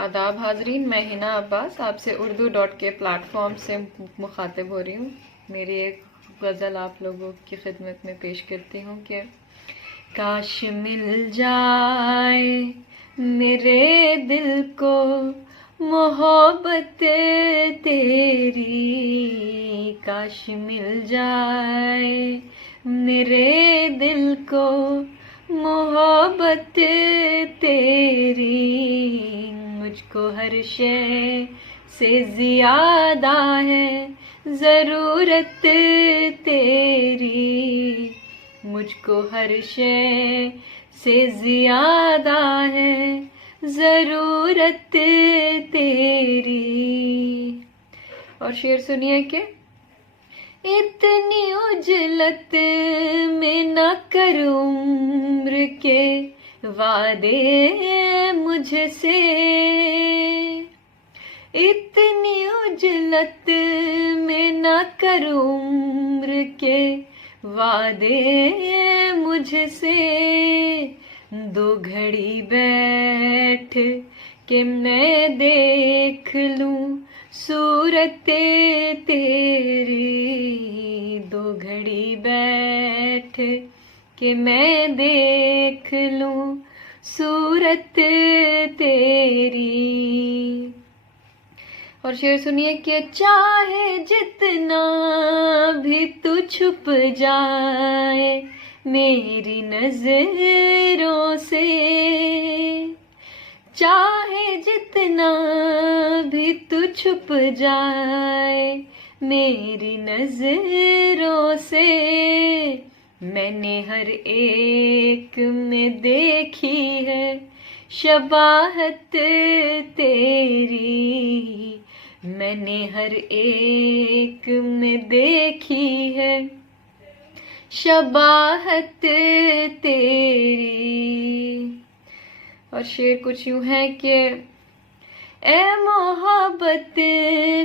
आदाब हाजरीन, मैं हिना अब्बास आपसे उर्दू डॉट के प्लेटफॉर्म से मुखातिब हो रही हूँ। मेरी एक गज़ल आप लोगों की खिदमत में पेश करती हूँ कि काश मिल जाए मेरे दिल को मोहब्बत तेरी, काश मिल जाए मेरे दिल को मोहब्बत तेरी, मुझको हर शय से ज़्यादा है ज़रूरत तेरी, मुझको हर शय से ज़्यादा है ज़रूरत तेरी। और शेर सुनिए कि इतनी उजलत में न कर उम्र के वादे मुझसे, इतनी उजलत में न कर उम्र के वादे मुझसे, दो घड़ी बैठ के मैं देख लूं सूरत तेरी, दो घड़ी बैठ के मैं देख लूं सूरत तेरी। और शेर सुनिए कि चाहे जितना भी तू छुप जाए मेरी नजरों से, चाहे जितना भी तू छुप जाए मेरी नजरों से, मैंने हर एक में देखी है शबाहत तेरी, मैंने हर एक में देखी है शबाहत तेरी। और शेर कुछ यूं है कि ए मोहब्बत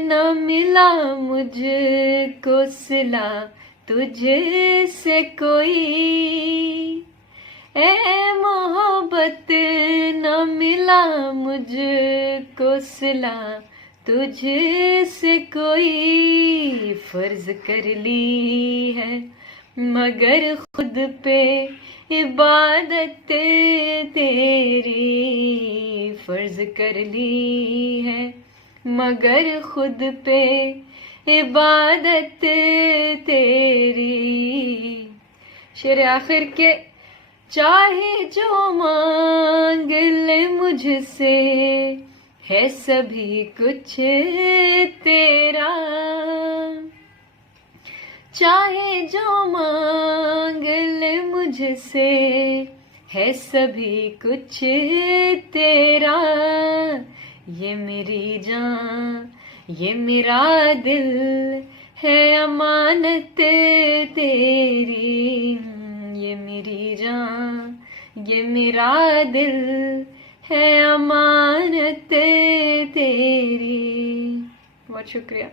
न मिला मुझको सिला तुझसे कोई, ए मोहब्बत न मिला मुझको सिला तुझसे कोई, फर्ज कर ली है मगर खुद पे इबादत तेरी, फर्ज कर ली है मगर खुद पे इबादत तेरी। शेर आखिर के चाहे जो मांग ले मुझसे है सभी कुछ तेरा, चाहे जो मांग ले मुझसे है सभी कुछ तेरा, ये मेरी जान ये मेरा दिल है अमानत तेरी, ये मेरी जान ये मेरा दिल है अमानत तेरी। बहुत शुक्रिया।